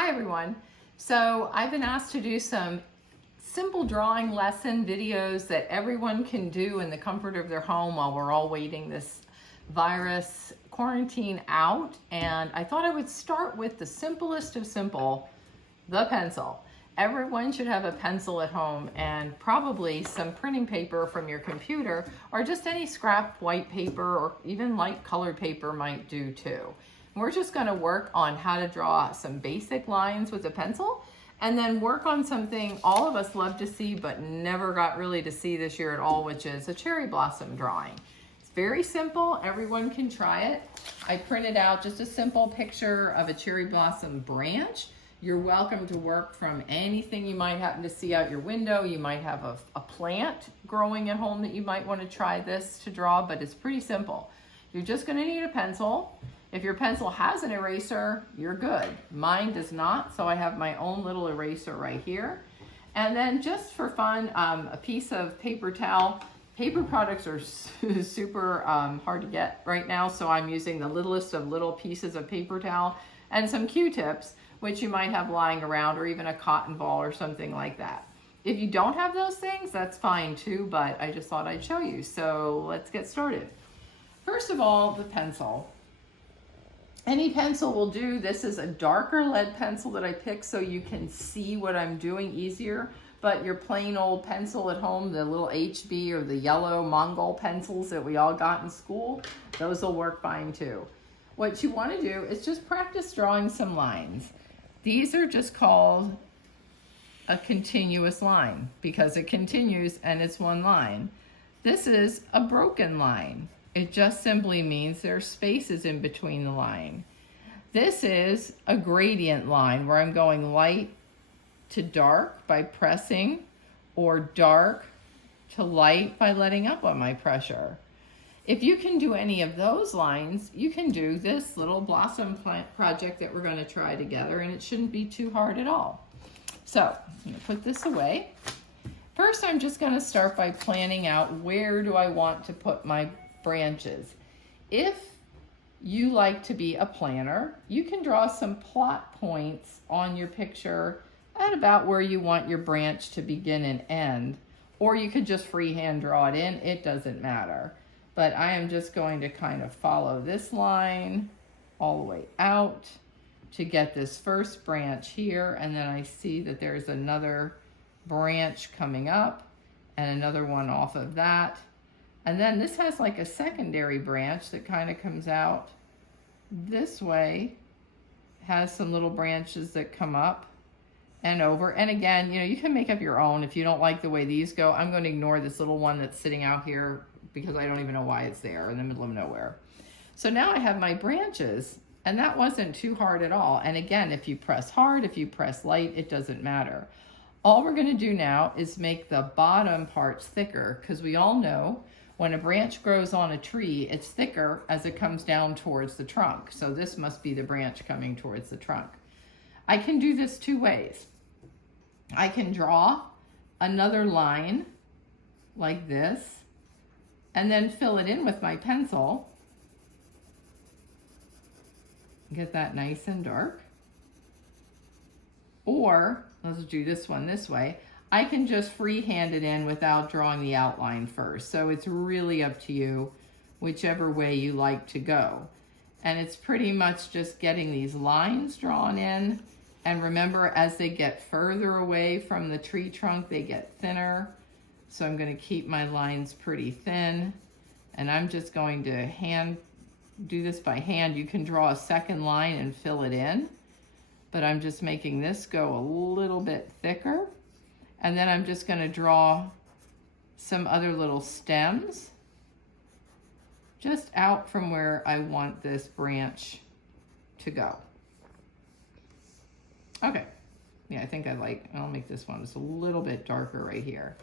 Hi everyone. So I've been asked to do some simple drawing lesson videos that everyone can do in the comfort of their home while we're all waiting this virus quarantine out. And I thought I would start with the simplest of simple, the pencil. Everyone should have a pencil at home and probably some printing paper from your computer, or just any scrap white paper or even light colored paper might do too. We're just going to work on how to draw some basic lines with a pencil, and then work on something all of us love to see but never got really to see this year at all, which is a cherry blossom drawing. It's very simple. Everyone can try it. I printed out just a simple picture of a cherry blossom branch. You're welcome to work from anything you might happen to see out your window. You might have a plant growing at home that you might want to try this to draw, but it's pretty simple. You're just going to need a pencil. If your pencil has an eraser, you're good. Mine does not, so I have my own little eraser right here. And then just for fun, a piece of paper towel. Paper products are super hard to get right now, so I'm using the littlest of little pieces of paper towel and some Q-tips, which you might have lying around, or even a cotton ball or something like that. If you don't have those things, that's fine too, but I just thought I'd show you. So let's get started. First of all, the pencil. Any pencil will do. This is a darker lead pencil that I picked so you can see what I'm doing easier. But your plain old pencil at home, the little HB or the yellow Mongol pencils that we all got in school, those will work fine too. What you want to do is just practice drawing some lines. These are just called a continuous line because it continues and it's one line. This is a broken line. It just simply means there are spaces in between the line. This is a gradient line where I'm going light to dark by pressing, or dark to light by letting up on my pressure. If you can do any of those lines, you can do this little blossom plant project that we're going to try together, and it shouldn't be too hard at all. So I'm going to put this away. First, I'm just going to start by planning out where do I want to put my branches. If you like to be a planner, you can draw some plot points on your picture at about where you want your branch to begin and end, or you could just freehand draw it in. It doesn't matter. But I am just going to kind of follow this line all the way out to get this first branch here, and then I see that there's another branch coming up and another one off of that. And then this has like a secondary branch that kind of comes out this way, has some little branches that come up and over. And again, you can make up your own. If you don't like the way these go, I'm going to ignore this little one that's sitting out here because I don't even know why it's there in the middle of nowhere. So now I have my branches, and that wasn't too hard at all. And again, if you press hard, if you press light, it doesn't matter. All we're going to do now is make the bottom parts thicker, because we all know when a branch grows on a tree, it's thicker as it comes down towards the trunk. So this must be the branch coming towards the trunk. I can do this two ways. I can draw another line like this and then fill it in with my pencil. Get that nice and dark. Or, let's do this one this way. I can just freehand it in without drawing the outline first. So it's really up to you, whichever way you like to go. And it's pretty much just getting these lines drawn in. And remember, as they get further away from the tree trunk, they get thinner. So I'm going to keep my lines pretty thin. And I'm just going to do this by hand. You can draw a second line and fill it in. But I'm just making this go a little bit thicker. And then I'm just going to draw some other little stems just out from where I want this branch to go. Okay, yeah, I think I'll make this one just a little bit darker right here.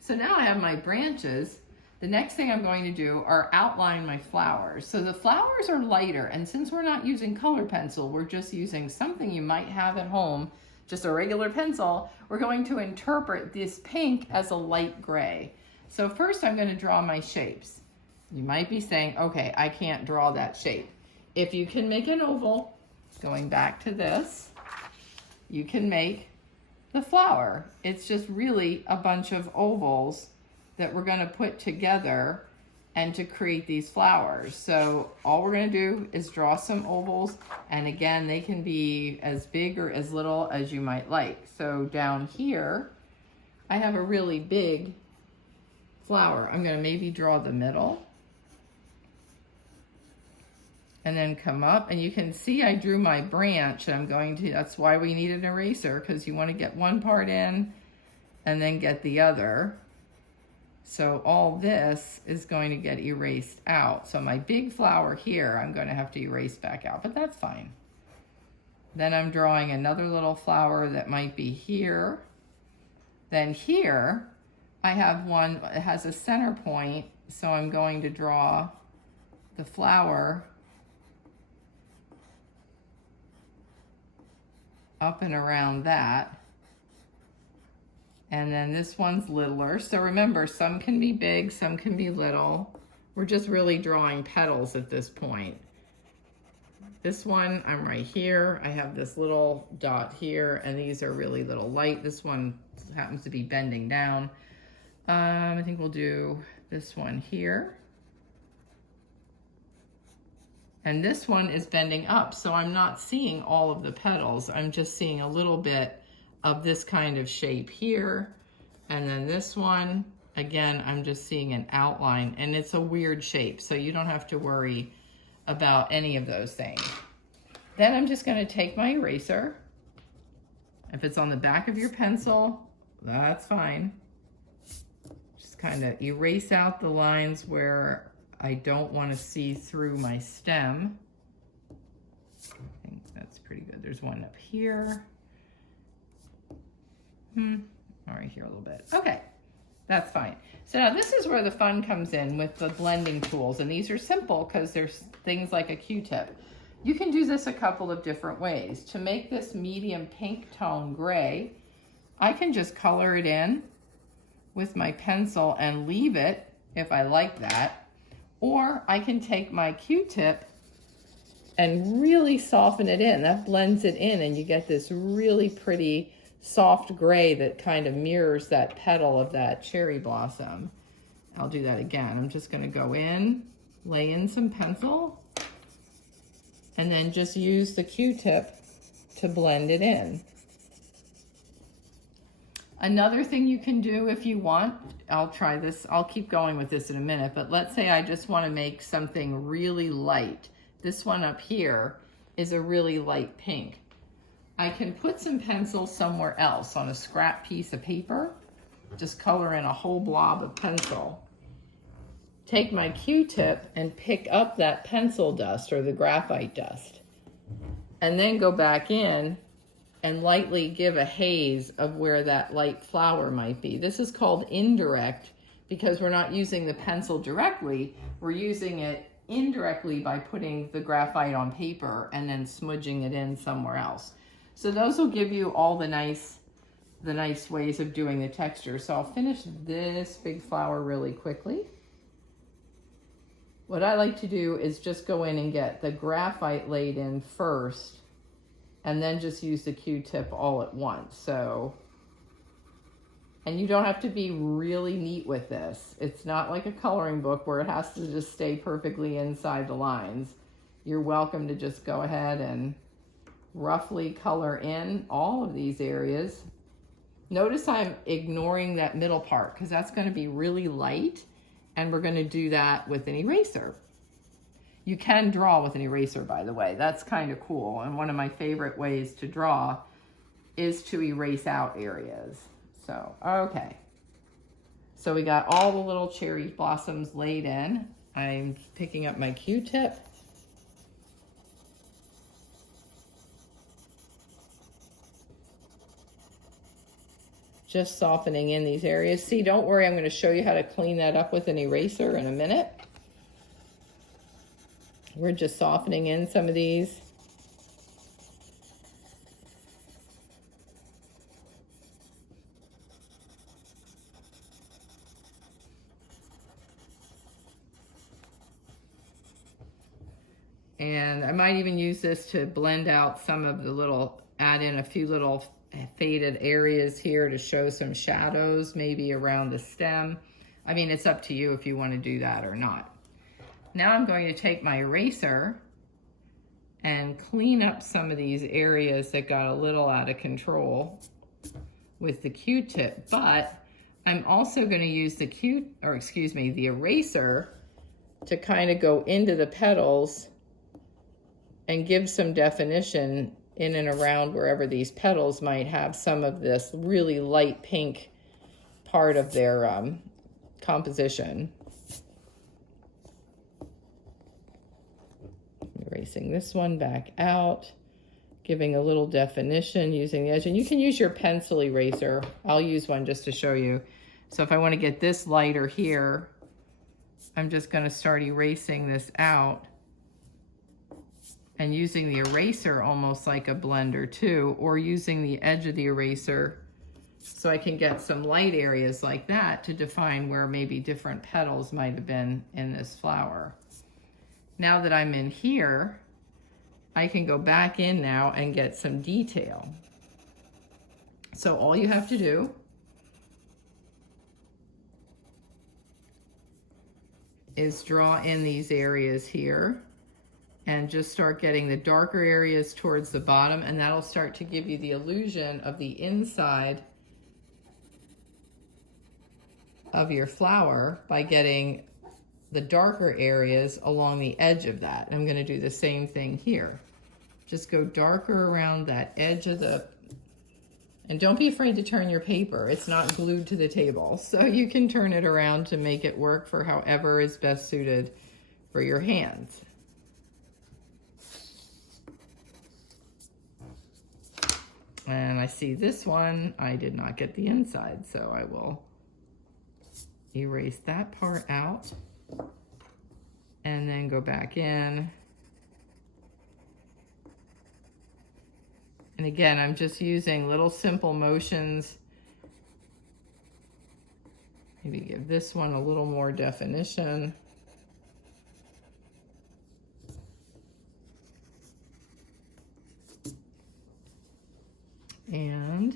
So now I have my branches. The next thing I'm going to do are outline my flowers. So the flowers are lighter, and since we're not using color pencil, we're just using something you might have at home, just a regular pencil, we're going to interpret this pink as a light gray. So first I'm going to draw my shapes. You might be saying, okay, I can't draw that shape. If you can make an oval, going back to this, you can make the flower. It's just really a bunch of ovals that we're going to put together and to create these flowers. So all we're going to do is draw some ovals, and again, they can be as big or as little as you might like. So down here, I have a really big flower. I'm going to maybe draw the middle and then come up, and you can see I drew my branch, and I'm going to, that's why we need an eraser, because you want to get one part in and then get the other. So all this is going to get erased out. So my big flower here, I'm going to have to erase back out, but that's fine. Then I'm drawing another little flower that might be here. Then here, I have one that has a center point, so I'm going to draw the flower up and around that. And then this one's littler. So remember, some can be big, some can be little. We're just really drawing petals at this point. This one, I'm right here. I have this little dot here, and these are really little light. This one happens to be bending down. I think we'll do this one here. And this one is bending up, so I'm not seeing all of the petals. I'm just seeing a little bit of this kind of shape here. And then this one, again, I'm just seeing an outline, and it's a weird shape, so you don't have to worry about any of those things. Then I'm just going to take my eraser. If it's on the back of your pencil, that's fine. Just kind of erase out the lines where I don't want to see through my stem. I think that's pretty good. There's one up here. Right here a little bit. Okay, that's fine. So now this is where the fun comes in with the blending tools, and these are simple because there's things like a Q-tip. You can do this a couple of different ways. To make this medium pink tone gray, I can just color it in with my pencil and leave it if I like that, or I can take my Q-tip and really soften it in. That blends it in, and you get this really pretty soft gray that kind of mirrors that petal of that cherry blossom. I'll do that again. I'm just going to go in, lay in some pencil, and then just use the Q-tip to blend it in. Another thing you can do if you want, I'll try this, I'll keep going with this in a minute, but let's say I just want to make something really light. This one up here is a really light pink. I can put some pencil somewhere else on a scrap piece of paper, just color in a whole blob of pencil. Take my Q-tip and pick up that pencil dust or the graphite dust, and then go back in and lightly give a haze of where that light flower might be. This is called indirect because we're not using the pencil directly, we're using it indirectly by putting the graphite on paper and then smudging it in somewhere else. So those will give you all the nice ways of doing the texture. So I'll finish this big flower really quickly. What I like to do is just go in and get the graphite laid in first, and then just use the Q-tip all at once. So, and you don't have to be really neat with this. It's not like a coloring book where it has to just stay perfectly inside the lines. You're welcome to just go ahead and roughly color in all of these areas. Notice I'm ignoring that middle part because that's going to be really light, and we're going to do that with an eraser. You can draw with an eraser, by the way. That's kind of cool, and one of my favorite ways to draw is to erase out areas. So, okay. So we got all the little cherry blossoms laid in. I'm picking up my Q-tip. Just softening in these areas. See, don't worry, I'm going to show you how to clean that up with an eraser in a minute. We're just softening in some of these. And I might even use this to blend out some of the little add add in a few little faded areas here to show some shadows, maybe around the stem. I mean, it's up to you if you want to do that or not. Now I'm going to take my eraser and clean up some of these areas that got a little out of control with the Q-tip, but I'm also going to use the eraser to kind of go into the petals and give some definition in and around wherever these petals might have some of this really light pink part of their composition. Erasing this one back out, giving a little definition using the edge. And you can use your pencil eraser. I'll use one just to show you. So if I want to get this lighter here, I'm just going to start erasing this out and using the eraser almost like a blender too, or using the edge of the eraser so I can get some light areas like that to define where maybe different petals might have been in this flower. Now that I'm in here, I can go back in now and get some detail. So all you have to do is draw in these areas here and just start getting the darker areas towards the bottom, and that'll start to give you the illusion of the inside of your flower by getting the darker areas along the edge of that. And I'm going to do the same thing here. Just go darker around that edge of the, and don't be afraid to turn your paper. It's not glued to the table, so you can turn it around to make it work for however is best suited for your hands. And I see this one, I did not get the inside, so I will erase that part out and then go back in. And again, I'm just using little simple motions. Maybe give this one a little more definition. And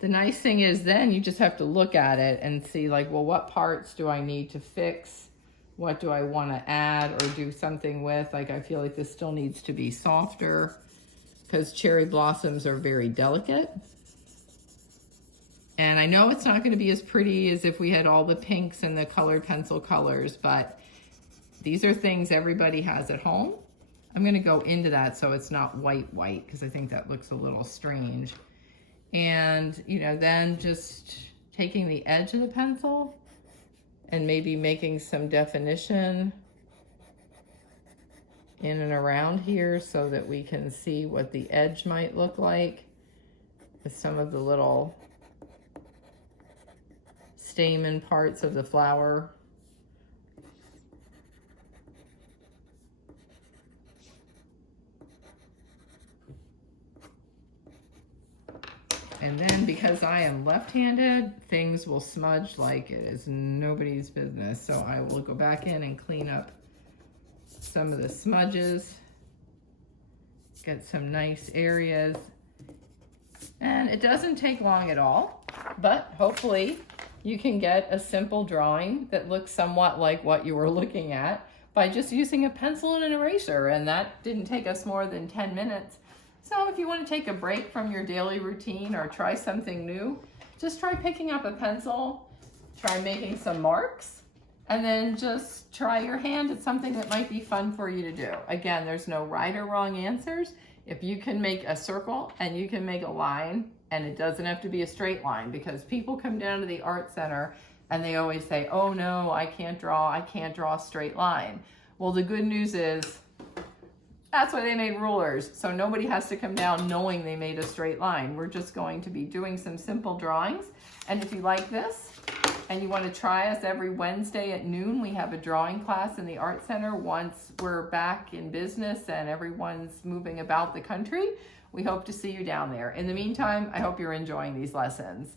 the nice thing is then you just have to look at it and see like, well, what parts do I need to fix? What do I want to add or do something with? Like, I feel like this still needs to be softer because cherry blossoms are very delicate. And I know it's not going to be as pretty as if we had all the pinks and the colored pencil colors, but these are things everybody has at home. I'm going to go into that so it's not white because I think that looks a little strange. And, you know, then just taking the edge of the pencil and maybe making some definition in and around here so that we can see what the edge might look like with some of the little stamen parts of the flower. And then because I am left-handed, things will smudge like it is nobody's business. So I will go back in and clean up some of the smudges, get some nice areas. And it doesn't take long at all, but hopefully you can get a simple drawing that looks somewhat like what you were looking at by just using a pencil and an eraser. And that didn't take us more than 10 minutes. So if you want to take a break from your daily routine or try something new, just try picking up a pencil, try making some marks, and then just try your hand at something that might be fun for you to do. Again, there's no right or wrong answers. If you can make a circle and you can make a line, and it doesn't have to be a straight line, because people come down to the art center and they always say, oh no, I can't draw a straight line. Well, the good news is, that's why they made rulers, so nobody has to come down knowing they made a straight line. We're just going to be doing some simple drawings. And if you like this and you want to try us every Wednesday at noon, we have a drawing class in the Art Center once we're back in business and everyone's moving about the country. We hope to see you down there. In the meantime, I hope you're enjoying these lessons.